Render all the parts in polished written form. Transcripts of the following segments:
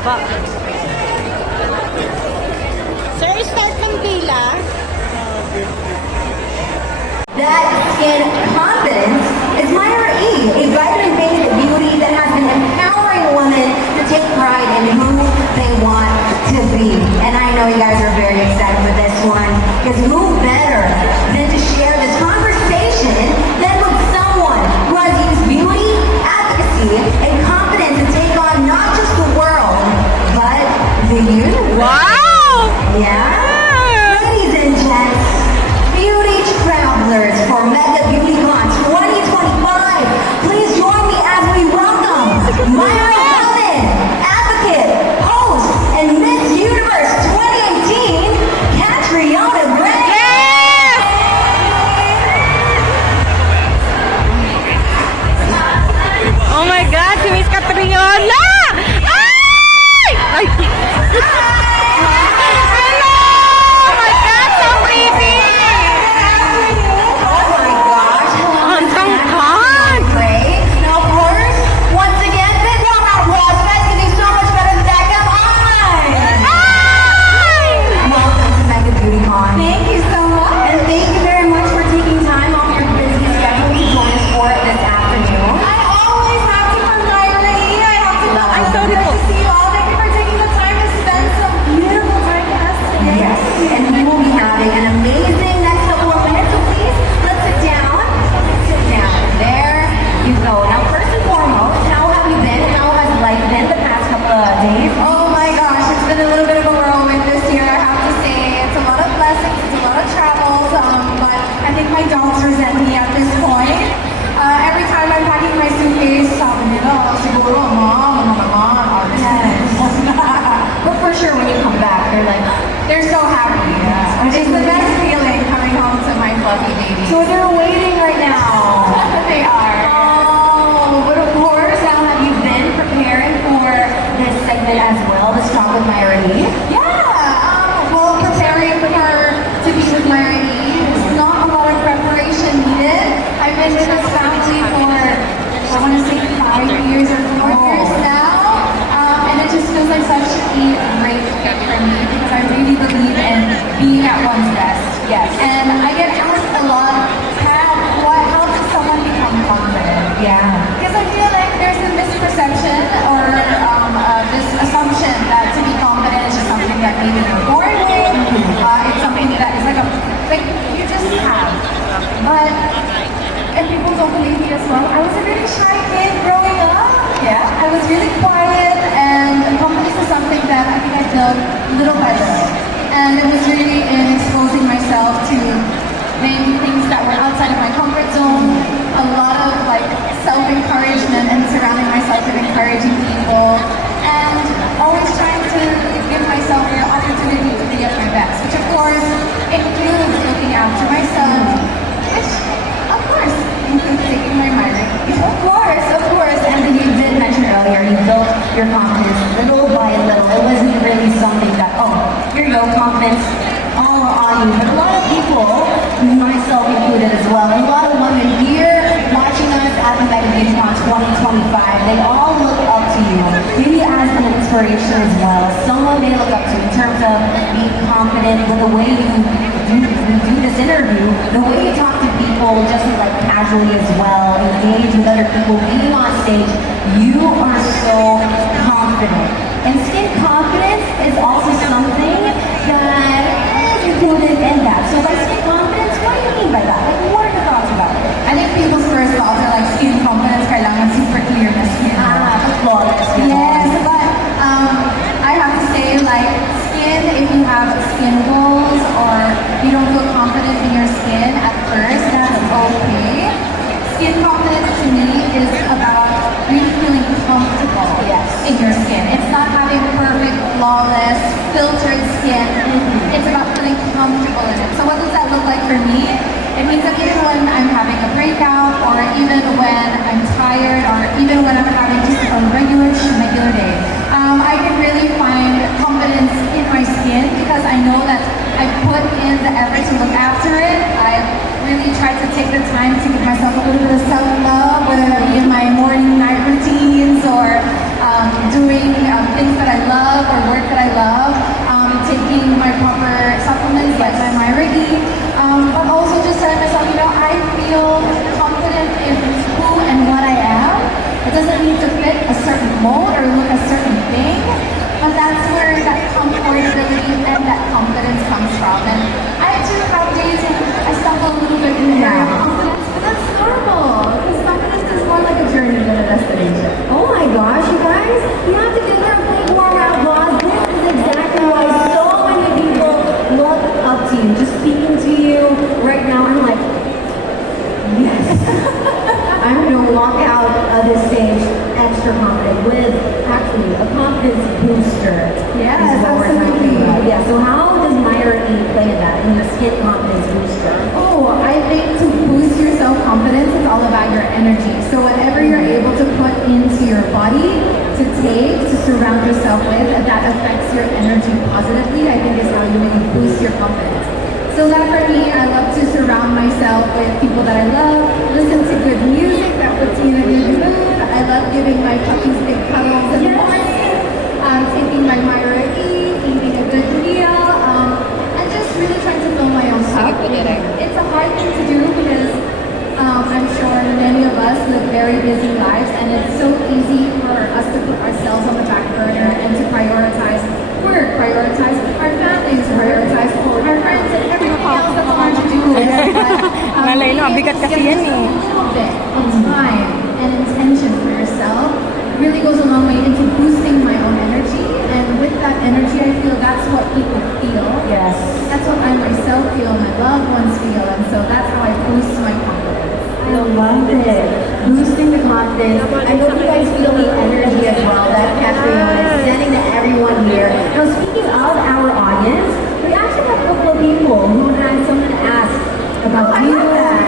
baba. Sir, start ng pila. That skin confidence is Myra E, a vitamin-based beauty that has been empowering women to take pride in who they want to be. And I know you guys are very excited for this one, because who better than to share this conversation than with someone who has used beauty, advocacy, and confidence to take on not just the world, but the universe. Wow! Yeah? Ladies and gents, beauty travelers for Mega BeautyCON 2025, please join me as we welcome Myra advocate, host, and Miss Universe 2018, Catriona Gray. Yes! Oh my God, si Miss Catriona! Ay! Ay! Hello! Oh my God, so pretty! Oh my gosh, Ang tangkad! Gray. Now, of course, once again, big round of applause. You guys can do so much better than that. Come on! Ay! Welcome to Mega BeautyCON. Thank you so much. And thank you very much for taking time off your busy schedule to join us for it this afternoon. I always have to for Myra E. I have to go. I'm so Good to see you all. Thank you for taking the time to spend some beautiful time with us today. Yes, and we will be having an amazing next couple of minutes, so please, let's sit down. Sit down. There you go. Now, first and foremost, how have you been? How has life been the past couple of days? Oh my gosh, it's been a little bit of a whirlwind this year, I have to say. It's a lot of blessings, it's a lot of travels, but I think my dogs resent me at this point. Every time I'm packing my suitcase, sabi nila, siguro, mom, all this But for sure, when you come back, you're like, They're so happy. Yeah. It's the best feeling coming home to my fluffy baby. so they're waiting right now. They are. Oh, but of course, how have you been preparing for this segment as well, this talk with Myra E? Well, preparing to be with Myra E. There's not a lot of preparation needed. I've been with this family for, I want to say 5 years or 4 years now. And it just feels like such a great fit for me because I really believe in being at one's best. Yes. And I get asked a lot, how does someone become confident? Yeah. Because I feel like there's a misperception or this assumption that to be confident is just something that maybe you're born with. It's something that is like you just have. But and people don't believe me as well. I was a really shy kid growing up. Yeah. I was really quiet, and confidence is something that I think I built little by little. And it was really in exposing myself to maybe things that were outside of my comfort zone, a lot of like self-encouragement and surrounding myself with encouraging people, and always trying to give myself the opportunity to be at my best, which of course includes looking after myself, which of course includes taking my Myra. Of course, and you did mention earlier, you built your confidence little by little. It wasn't really something that, oh, here you go, confidence all on you. But a lot of people, myself included as well, and a lot of women here watching us at the Mega BeautyCON 2025, they all look up to you, maybe as an inspiration as well. Someone may look up to you in terms of being confident with the way you do this interview, the way you talk to people just like casually as well, engage with other people, being on stage, you are so confident. And skin confidence is also something that is included in that. So by skin confidence, what do you mean by that? Like, what are your thoughts about it? I think people's first thoughts are like skin confidence, kailangan super clear na skin. Flawless. Yes, but I have to say, like, skin, if you have skin goals or you don't feel confident in your skin at first, that's okay. Skin confidence to me is about really feeling comfortable in your skin. It's not having perfect, flawless, filtered skin. It's about feeling comfortable in it. So what does that look like for me? It means that even when I'm having a breakout, or even when I'm tired, or even when I'm having just a regular day, I can really find confidence in my skin because I know that I've put in the effort to look after it. I've really tried to take the time to give myself a little bit of self-love, whether that be in my morning, night routines, or doing things that I destination. Oh my gosh, you guys, you have to give her a big warm round of applause. This is exactly why so many people look up to you. Just speaking to you right now, I'm like, yes. I'm gonna walk out of this stage extra confident with actually a confidence booster. Yes, is what we're talking absolutely. about. Yeah, so how does Myra E play that in your skin confidence booster? Oh, I think to boost your self-confidence, it's all about your energy. So whatever you're able to put into your body, to take, to surround yourself with, that affects your energy positively, I think is how you really boost your confidence. So that for me, I love to surround myself with people that I love, listen to good music that puts me in a good mood. I love giving my puppies big cuddles in the morning, taking my Myra E, eating a good meal, and just really trying to fill my own cup. It's a hard thing to do because I'm sure many of us live very busy lives, and it's so easy for us to put ourselves on the back burner and to prioritize work, prioritize our families, prioritize our friends, and everything else that's hard to do. Malay no, bigat kasi yan eh. A little bit of time and intention for yourself really goes a long way into boosting my own energy, and with that energy, I feel that's what people feel. Yes. That's what I myself feel, my loved ones feel, and so that's how I boost my confidence. I love it. Boosting the confidence. I hope you guys feel the energy as well that Catriona is sending to everyone here. Now, speaking of our audience, we actually have a couple of people who had something to ask about you,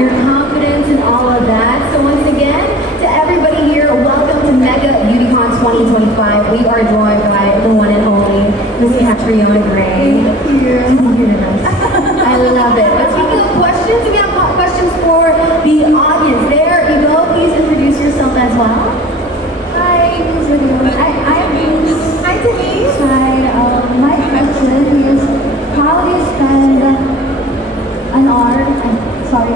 your confidence, and all of that. So once again, to everybody here, welcome to Mega BeautyCON 2025. We are joined by the one and only Miss Catriona Gray. Thank you. I love it. But speaking of questions, we have questions for the audience. There you go. Please introduce yourself as well. Hi, Hi, Denise. Hi, my question is, how do you spend an hour, sorry.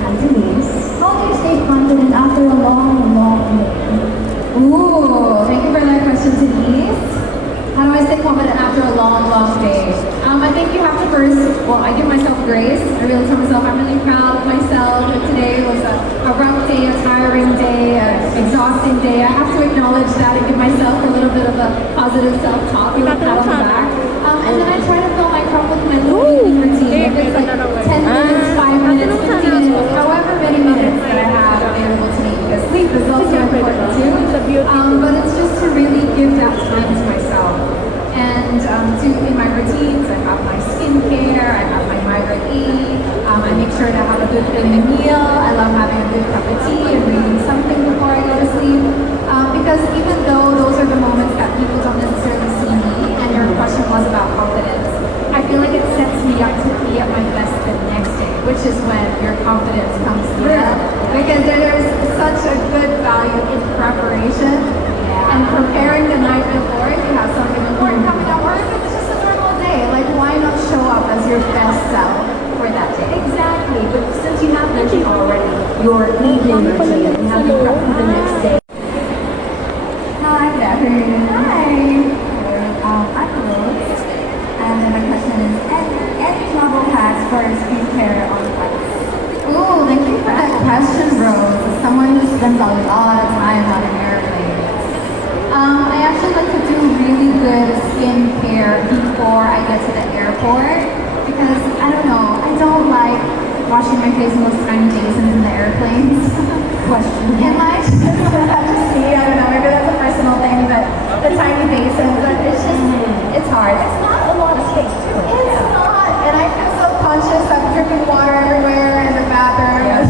Hi, Denise. How do you stay confident after a long, long day? Ooh, thank you for that question, Denise. How do I stay confident after a long, long day? I think you have to first, I give myself grace. I really tell myself I'm really proud of myself. Today was a rough day, a tiring day, an exhausting day. I have to acknowledge that and give myself a little bit of a positive self-talk, a pat on the back. And then I try to fill my cup with my little evening routine. If it's like 10 minutes, 5 minutes, 15 minutes, however many minutes that I have available to me, because sleep is also important too. But it's just to really give that time to myself. And in my routines, I have my skincare, I have my Myra E, I make sure to have a good filling meal, I love having a good cup of tea and reading something before I go to sleep. Because even though those are the moments that people don't necessarily see me, and your question was about confidence, I feel like it sets me up to be at my best the next day, which is when your confidence comes through. Because there's such a good value in preparation and preparing the night before if you have something important coming up, or if it's just a normal day. Like, why not show up as your best self for that day? Exactly. But since you have mentioned already your evening routine and having prep for the next day. Hi, good afternoon. Hi. I'm Rose. And then my question is, any travel hacks for skincare on flights? Ooh, thank you for that question, Rose. As someone who spends a lot of time on an airplane, I actually like to do really good skincare before I get to the airport because, I don't know, I don't like washing my face in those tiny basins in the airplanes. Question. Am I just me? I don't know, maybe that's a personal thing, but the tiny basins, but it's just, it's hard. It's not a lot of space too. It's not, and I feel so conscious. I'm dripping water everywhere in the bathroom.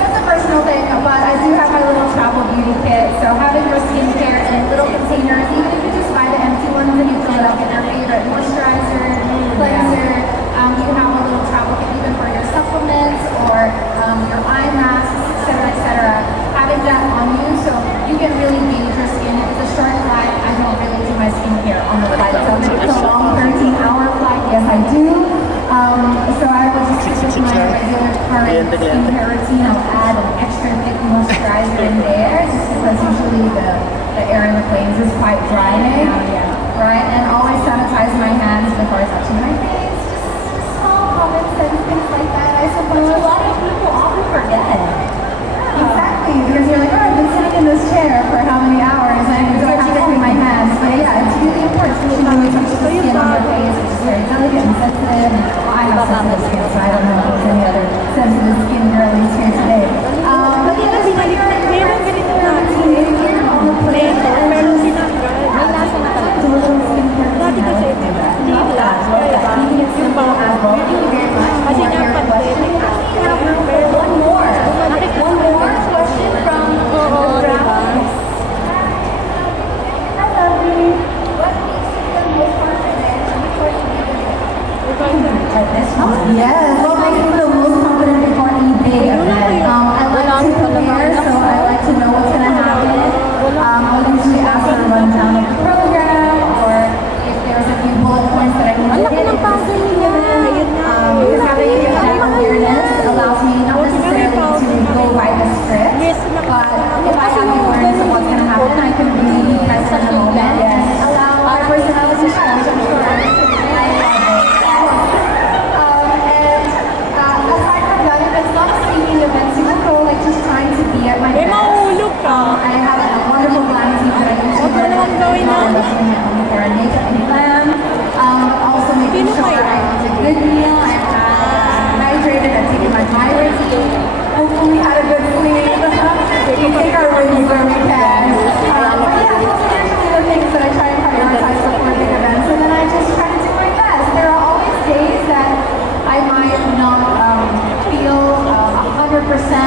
That's a personal thing, but I do have my little travel beauty kit, so having your skincare in little containers, even if you just buy the empty ones and you fill it up with your favorite moisturizer, cleanser, you have a little travel kit even for your supplements or your eye masks, etc. Having that on you so you can really gauge your skin. If it's a short flight, I don't really do my skincare on the flight. So if it's a long 13-hour flight, yes I do. So I will just stick with my regular current skincare routine. I'll add an extra thick moisturizer in there just because usually the air in the planes is quite drying. Right? And always sanitize my hands before touching my face. Just small common sense things like that, I suppose. A lot of people often forget.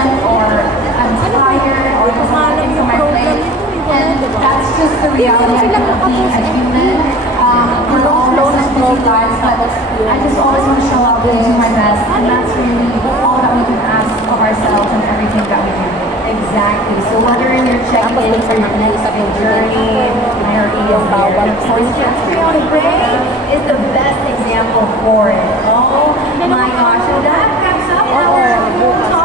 upset or I'm tired or there's nothing on my plate. And that's just the reality of being a human. We're all in busy lives, but I just always want to show up and do my best. And that's really all that we can ask of ourselves and everything that we do. Exactly. So whether you're checking in for your next big journey, Mary is there. And of course, Catriona Gray is the best example for it. Oh my gosh. So that wraps up our